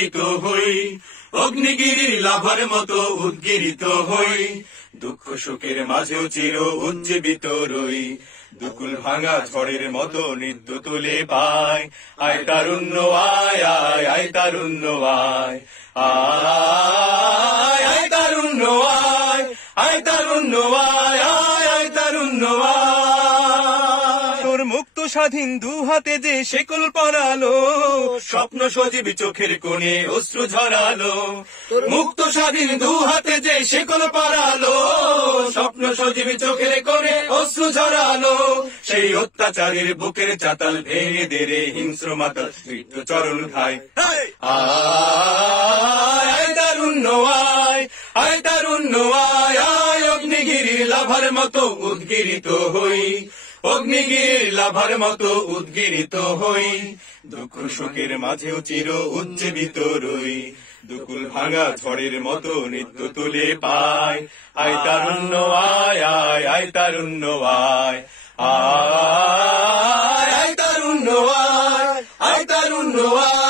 উদ্গিরিত হই, অগ্নিগিরির লাভার মতো উদ্গিরিত হই, দুঃখ শোকের মাঝেও চির উজ্জীবিত রই, দুকুল ভাঙা ঝড়ের মতো নিত্য তুলে পায়, আয় তারুণ্য আয় আয় আয় তারুণ্য আয়, আয় আয় তারুণ্য আয়, আয় তারুণ্য আয় আয় আয় তারুণ্য আয়। তোর মুক্ত স্বাধীন দু হাতে যে শেকল পরালো, স্বপ্ন সজীব চোখের কোণে অশ্রু ঝরালো, মুক্ত স্বাধীন দু হাতে যে শেকল পরালো, স্বপ্ন সজীব চোখের কোণে অশ্রু ঝরালো, সেই অত্যাচারের বুকের চাতাল ভেঙে দে রে হিংস্র মাতাল তৃপ্ত চরণ খায়, আয় তারুণ্য আয়, আয় তারুণ্য আয় আয়, অগ্নিগিরির লাভার মতো উদ্গিরিত হই, অগ্নিগিরির লাভার মতো উদ্গিরিত হই, দুঃখ শোকের মাঝেও চির উজ্জীবিত রই, দুকুল ভাঙা ঝড়ের মতো নিত্য তুলে পায়, আয় তারুণ্য আয় আয় আয় তারুণ্য আয়, আয় আয় তারুণ্য আয়, আয় তারুণ্য আয়।